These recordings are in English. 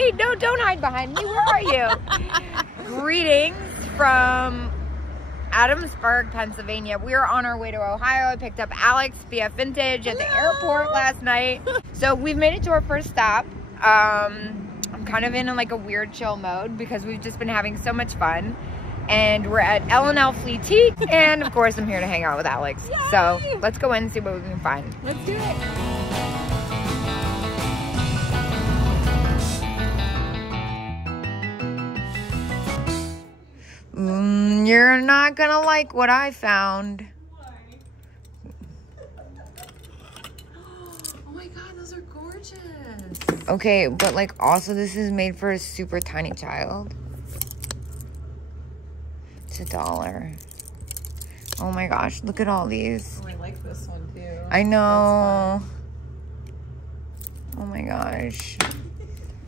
Wait, no, don't hide behind me. Where are you? Greetings from Adamsburg, Pennsylvania. We are on our way to Ohio. I picked up Alex, BF Vintage, at the airport last night. So we've made it to our first stop. I'm kind of in like a weird chill mode because we've just been having so much fun. And we're at L&L Fleetique, and of course I'm here to hang out with Alex. Yay! So let's go in and see what we can find. Let's do it. You're not gonna like what I found. Why? Oh my god, those are gorgeous. Okay, but like also this is made for a super tiny child. It's $1. Oh my gosh, look at all these. Oh, I like this one too. I know. Oh my gosh.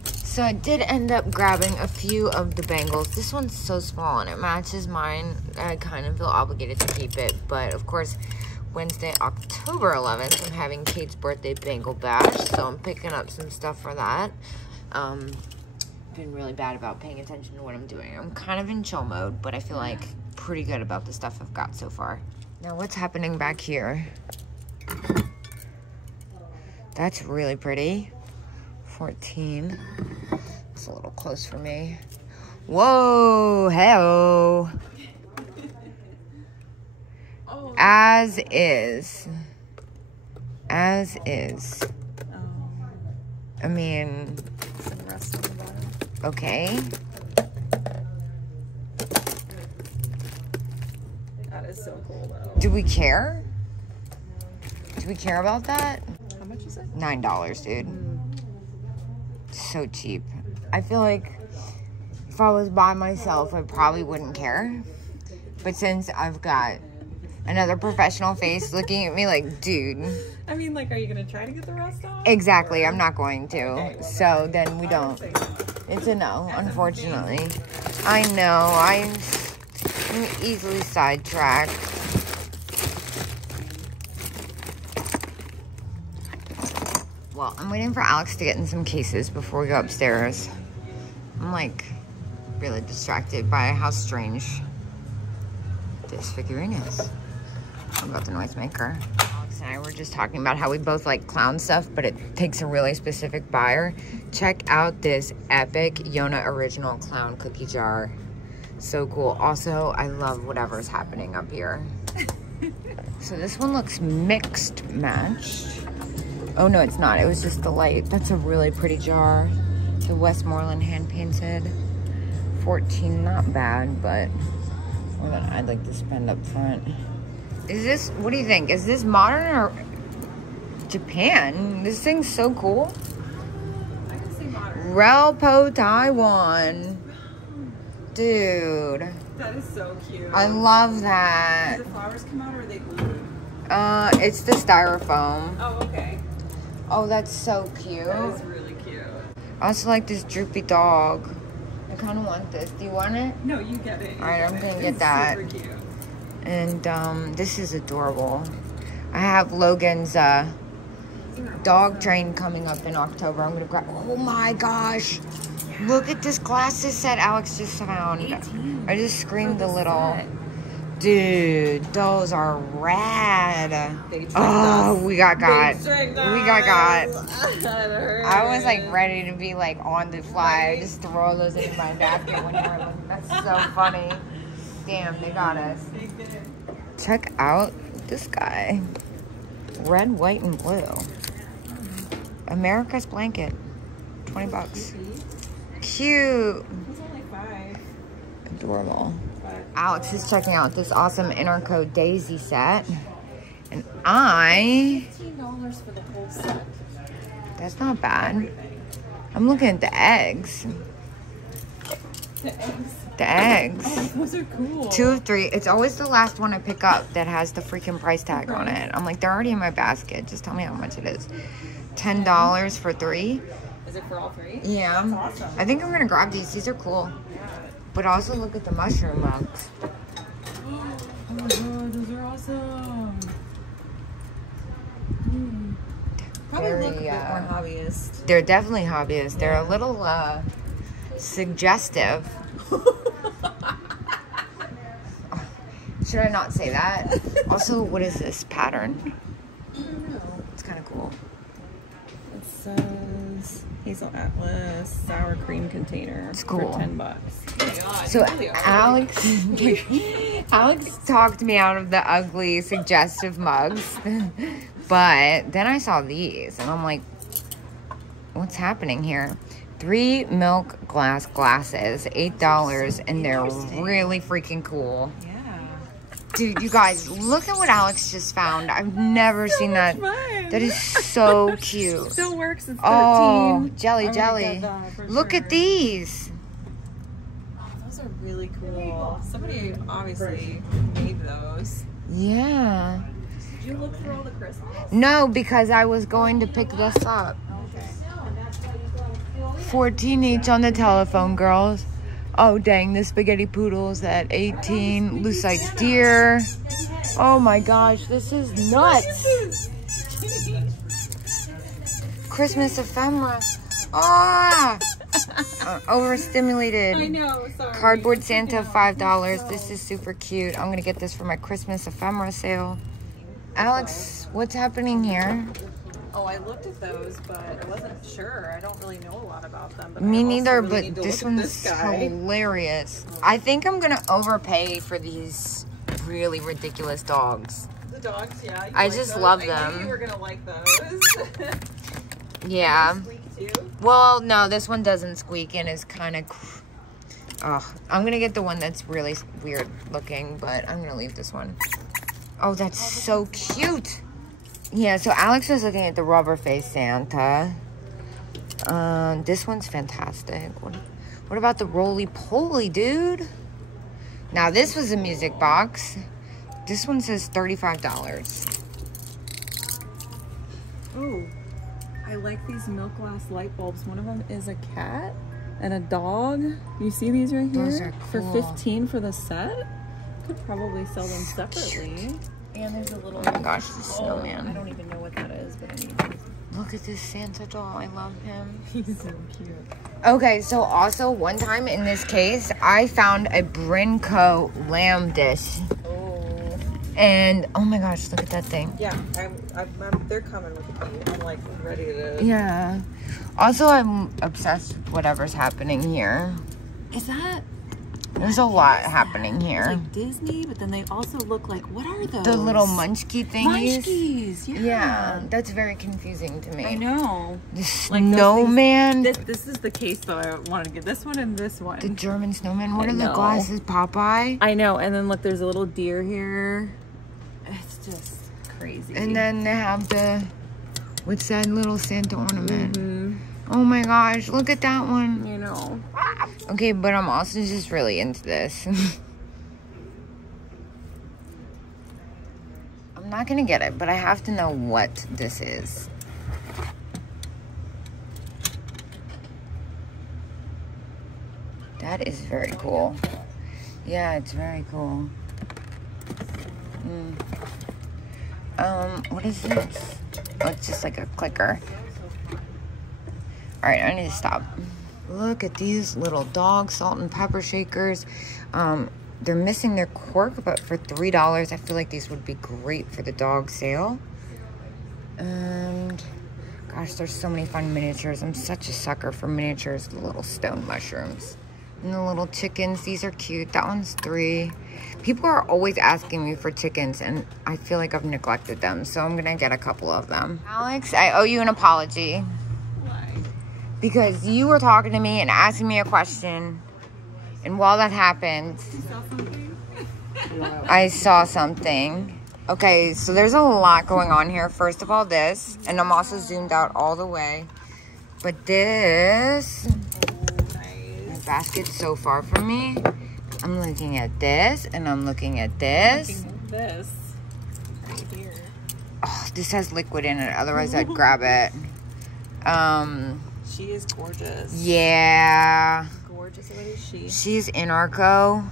So I did end up grabbing a few of the bangles. This one's so small and it matches mine. I kind of feel obligated to keep it. But of course, Wednesday, October 11th, I'm having Kate's birthday bangle bash. So I'm picking up some stuff for that. Been really bad about paying attention to what I'm doing. I'm kind of in chill mode, but I feel like pretty good about the stuff I've got so far. Now what's happening back here? That's really pretty. 14. It's a little close for me. Whoa, hello. Oh. As is. As is. I mean, some rust on the bottom. Okay. That is so cool though. Do we care? Do we care about that? How much is it? $9, dude. So cheap. I feel like if I was by myself, I probably wouldn't care. But since I've got another professional face looking at me like, dude. I mean, like, are you gonna try to get the rust off? Exactly, I'm not going to. Okay. So then we don't. It's a no, unfortunately. I know, I'm easily sidetracked. Well, I'm waiting for Alex to get in some cases before we go upstairs. I'm like really distracted by how strange this figurine is. What about the noisemaker? Alex and I were just talking about how we both like clown stuff, but it takes a really specific buyer. Check out this epic Yona original clown cookie jar. So cool. Also, I love whatever's happening up here. So this one looks mixed matched. Oh no, it's not. It was just the light. That's a really pretty jar. The Westmoreland hand painted. 14, not bad, but more than I'd like to spend up front. Is this, what do you think? Is this modern or Japan? This thing's so cool. I can say modern. Relpo Taiwan. Dude. That is so cute. I love that. Do the flowers come out or are they glued? It's the styrofoam. Oh, okay. Oh, that's so cute. That is really cute. I also like this droopy dog. I kind of want this. Do you want it? No, you get it. All right, I'm gonna get that. Super cute. And this is adorable. I have Logan's dog train coming up in October. I'm gonna grab. Oh my gosh! Look at this glasses set Alex just found. 18. I just screamed a little. Dude, those are rad. Oh, we got. We got. I was like ready to be like on the fly. Just throw those into my basket when you were looking. That's so funny. Damn, they got us. Check out this guy. Red, white, and blue. America's blanket. 20 bucks. Cute. It's only 5. Adorable. Alex is checking out this awesome Interco Daisy set. And I... $15 for the whole set. That's not bad. I'm looking at the eggs. The eggs. The eggs. Oh, those are cool. 2 of 3. It's always the last one I pick up that has the freaking price tag on it. I'm like, they're already in my basket. Just tell me how much it is. $10 for 3. Is it for all 3? Yeah. That's awesome. I think I'm going to grab these. These are cool. Yeah. But also look at the mushroom mugs. Oh my god, those are awesome. Probably very, look a bit more hobbyist. They're definitely hobbyists. They're a little suggestive. Should I not say that? Also, what is this pattern? I don't know. It's kind of cool. It says Hazel Atlas sour cream container. It's cool. For $10. Oh my God, So really Alex talked me out of the ugly, suggestive mugs. But then I saw these, and I'm like, what's happening here? 3 milk glass glasses, $8, and they're really freaking cool. Yeah. Dude, you guys, look at what Alex just found. I've never seen that. Fun. That is so cute. Still works. It's 13. Oh, jelly. Look at sure. these. Oh, those are really cool. Somebody obviously made those. Yeah. Did you look through all the Christmas? No, because I was going to pick this up. Okay. 14 each on the telephone, girls. Oh, dang, the spaghetti poodles at 18. Lucite deer. Oh my gosh, this is nuts. Christmas ephemera. Ah! Overstimulated. I know, sorry. Cardboard Santa, $5. This is super cute. I'm gonna get this for my Christmas ephemera sale. Alex, what's happening here? Oh, I looked at those, but I wasn't sure. I don't really know a lot about them. But Me I also neither, really but need to this look at one's guy. hilarious. I think I'm gonna overpay for these really ridiculous dogs. The dogs, yeah. I just love them. I knew you were gonna like those. Yeah. Squeak too. Well, no, this one doesn't squeak and is kind of... Oh, I'm gonna get the one that's really weird looking, but I'm gonna leave this one. Oh, that's so cute. Yeah, so Alex was looking at the rubber face Santa. This one's fantastic. What about the roly-poly, dude? Now, this was a music box. This one says $35. Oh, I like these milk glass light bulbs. One of them is a cat and a dog. You see these right here? Those are For cool. $15 for the set. Could probably sell them separately. And there's a little... Oh my gosh, the I snowman. don't even know what that is, but I mean... Look at this Santa doll. I love him. He's so cute. Okay, so also one time in this case, I found a Brinco lamb dish. Oh. And, oh my gosh, look at that thing. Yeah, they're coming with the key. I'm like ready to... Yeah. Also, I'm obsessed with whatever's happening here. Is that... There's a lot happening It's here. like Disney, but then they also look like... What are those? The little munchkie thingies. Munchkies, yeah. Yeah, that's very confusing to me. I know. The Like those snowman. This is the case, though. I wanted to get this one and this one. The German snowman. What I are the know. glasses? Popeye? I know. And then look, there's a little deer here. It's just crazy. And then they have the... What's that little Santa ornament? Oh my gosh, look at that one. You know. Okay, but I'm also just really into this. I'm not gonna get it, but I have to know what this is. That is very cool. Yeah, it's very cool. What is this? Oh, it's just like a clicker. All right, I need to stop. Look at these little dog salt and pepper shakers. They're missing their cork, but for $3, I feel like these would be great for the dog sale. And gosh, there's so many fun miniatures. I'm such a sucker for miniatures. The little stone mushrooms and the little chickens. These are cute. That one's $3. People are always asking me for chickens, and I feel like I've neglected them, so I'm gonna get a couple of them. Alex, I owe you an apology. Why? Because you were talking to me and asking me a question, and while that happened, I saw something. Okay, so there's a lot going on here. First of all, this, and I'm also zoomed out all the way. But this, my basket's so far from me. I'm looking at this, and I'm looking at this. This right here. Oh, this has liquid in it, otherwise I'd grab it. She is gorgeous. Yeah. Gorgeous. What is she? She's Inarco,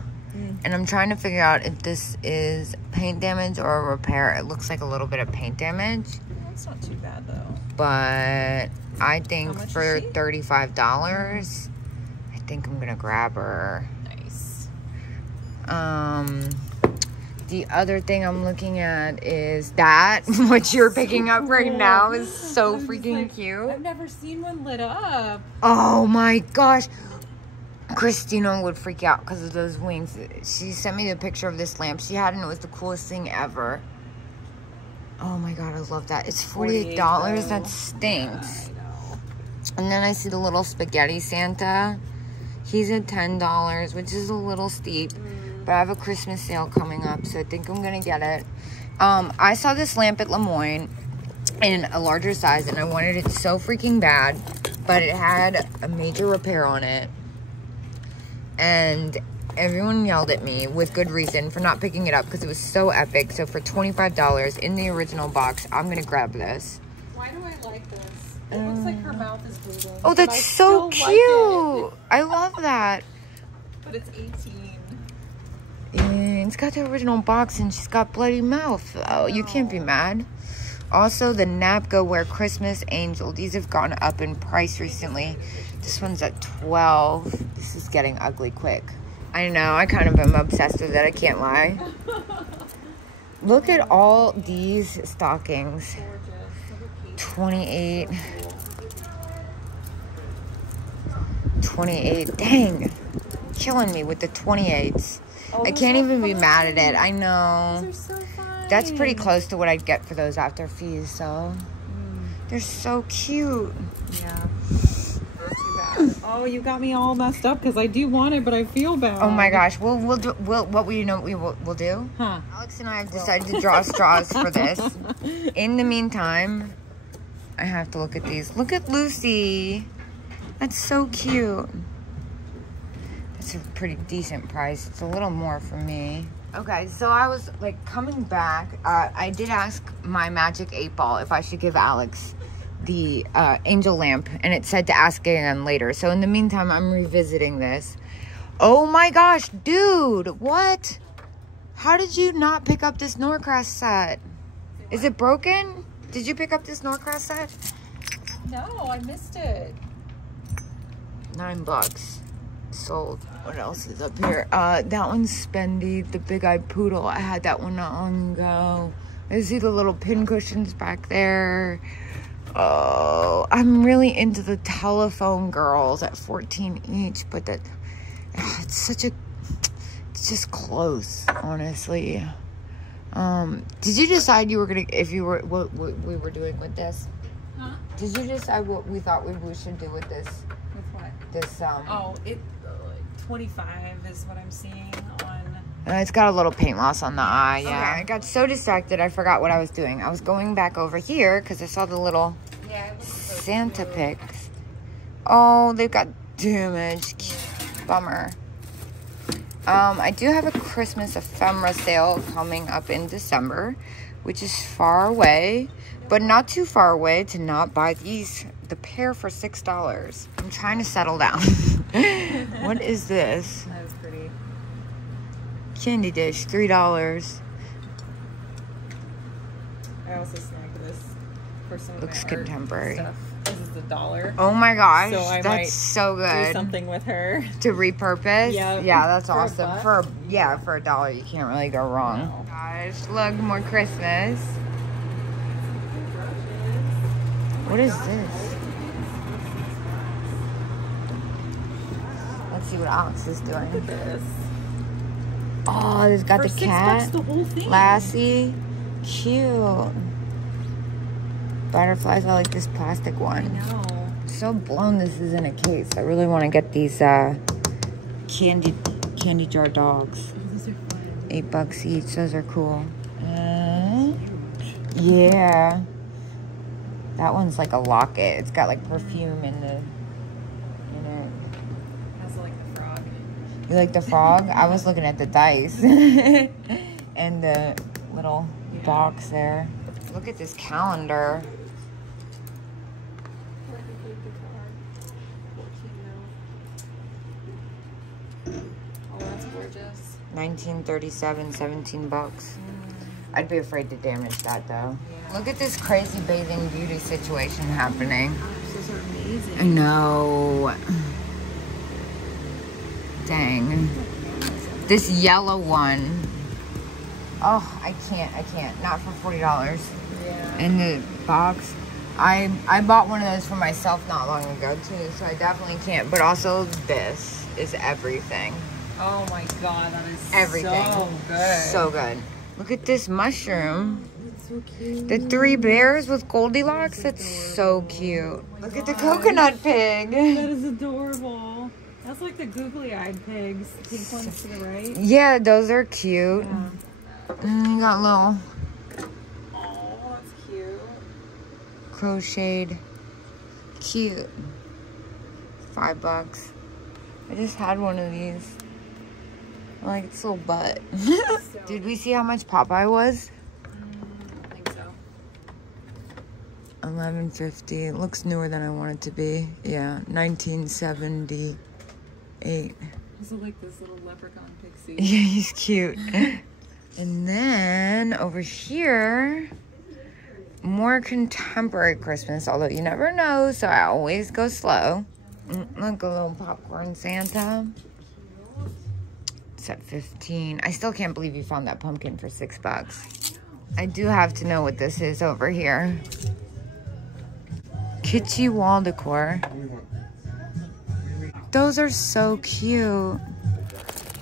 and I'm trying to figure out if this is paint damage or a repair. It looks like a little bit of paint damage. That's not too bad though. but I think much for is she? $35, I think I'm gonna grab her. Nice. The other thing I'm looking at is that what you're picking up right now is so freaking cute. I've never seen one lit up. Oh my gosh. Christina would freak out because of those wings. She sent me the picture of this lamp she had, and it was the coolest thing ever. Oh my god, I love that. It's $48. That stinks. Yeah, I know. And then I see the little spaghetti Santa. He's at $10, which is a little steep. But I have a Christmas sale coming up, so I think I'm gonna get it. I saw this lamp at Lemoyne in a larger size, and I wanted it so freaking bad, but it had a major repair on it. And everyone yelled at me with good reason for not picking it up because it was so epic. So for $25 in the original box, I'm gonna grab this. Why do I like this? It looks like her mouth is bleeding. Oh, that's so cute. I love that. But it's 18. And it's got the original box, and she's got bloody mouth. Oh, you can't be mad. Also, the Napco Wear Christmas Angel. These have gone up in price recently. This one's at $12. This is getting ugly quick. I know, I kind of am obsessed with it, I can't lie. Look at all these stockings. 28. 28. Dang. Killing me with the 28s. Oh, I can't even be mad at it. I know. Those are so fun. That's pretty close to what I'd get for those after fees, so. They're so cute. Yeah. Not too bad. Oh, you got me all messed up because I do want it, but I feel bad. Oh my gosh. We'll do what we'll do? Huh. Alex and I have decided to draw straws for this. In the meantime, I have to look at these. Look at Lucy. That's so cute. It's a pretty decent price. It's a little more for me. Okay, so I was like coming back. I did ask my magic 8-ball if I should give Alex the angel lamp, and it said to ask again later. So in the meantime, I'm revisiting this. Oh my gosh, dude, what? How did you not pick up this Norcross set? Is it broken? Did you pick up this Norcross set? No, I missed it. $9. Sold. What else is up here? That one's spendy. The big-eyed poodle. I had that one not long ago. I see the little pin cushions back there. Oh, I'm really into the telephone girls at $14 each, but that it's just close, honestly. Did you decide you were gonna, if you were, what we were doing with this? Huh? Did you decide what we thought we should do with this? With what? This, Oh, it 25 is what I'm seeing on. It's got a little paint loss on the eye, yeah. Okay. I got so distracted, I forgot what I was doing. I was going back over here because I saw the little Santa pics. Oh, they've got damage. Bummer. I do have a Christmas ephemera sale coming up in December, which is far away, but not too far away to not buy the pair for $6. I'm trying to settle down. What is this? That was pretty. Candy dish, $3. I also snagged this for some of Looks my art contemporary. stuff. This is $1. Oh my gosh, So I might that's so do good. something with her. To repurpose? Yeah, Yeah, that's for a awesome. buck? For $1, you can't really go wrong. No. Gosh, look, more Christmas. What is this? Let's see what Alex is doing. Look at this. Oh, it's got For the $6 cat. the whole thing. Lassie. Cute. Butterflies. I like this plastic I one. know. So blown this is in a case. I really want to get these candy jar dogs. These are fun. $8 each. Those are cool. Yeah. That one's like a locket. It's got like perfume in it. Has like the frog. You like the frog? I was looking at the dice. And the little box there. Look at this calendar. Oh, that's gorgeous. 1937, $17. I'd be afraid to damage that though. Yeah. Look at this crazy bathing beauty situation happening. Gosh, those are amazing. I know. Dang. This yellow one. Oh, I can't. Not for $40. Yeah. In the box. I bought one of those for myself not long ago too, so I definitely can't. But also this is everything. Oh my god, that is everything. So good. So good. Look at this mushroom. That's so cute. The 3 bears with Goldilocks. That's so cute. Look at the coconut pig. That is adorable. That's like the googly-eyed pigs. The pink ones to the right. Yeah, those are cute. Yeah. And you got little Oh, that's cute. crocheted. Cute. $5. I just had one of these. I like its little butt. Did we see how much Popeye was? I think so. $11.50. It looks newer than I want it to be. Yeah, 1978. He's like this little leprechaun pixie. Yeah, he's cute. And then over here, more contemporary Christmas, although you never know, so I always go slow. Look, a little popcorn Santa. It's at 15. I still can't believe you found that pumpkin for $6. I do have to know what this is over here. Kitschy wall decor. Those are so cute.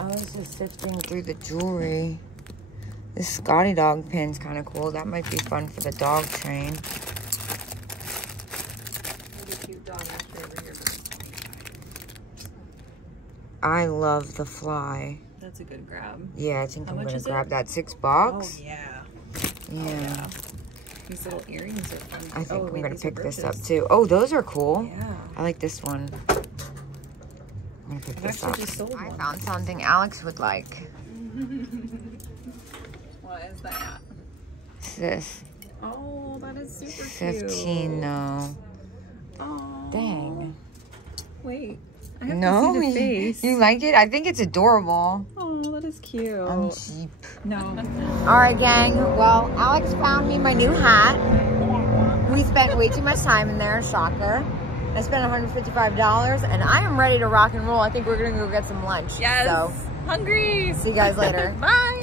I was just sifting through the jewelry. This Scotty dog pin's kind of cool. That might be fun for the dog train. I love the fly. That's a good grab. Yeah, I think I'm gonna grab that $6. Oh yeah. Yeah. Oh, yeah. These little earrings are fun. I think I'm gonna pick this up too. Oh, those are cool. Yeah. I like this one. I'm gonna pick this up. Just sold I one. found something Alex would like. What is that? It's this. Oh, that is super 15 cute. though. Oh. Dang. Wait. I have No, to see the face. you like it? I think it's adorable. Oh, that is cute. I'm cheap. No. All right, gang. Well, Alex found me my new hat. We spent way too much time in there. Shocker. I spent $155, and I am ready to rock and roll. I think we're gonna go get some lunch. Yes. So, hungry. see you guys later. Bye.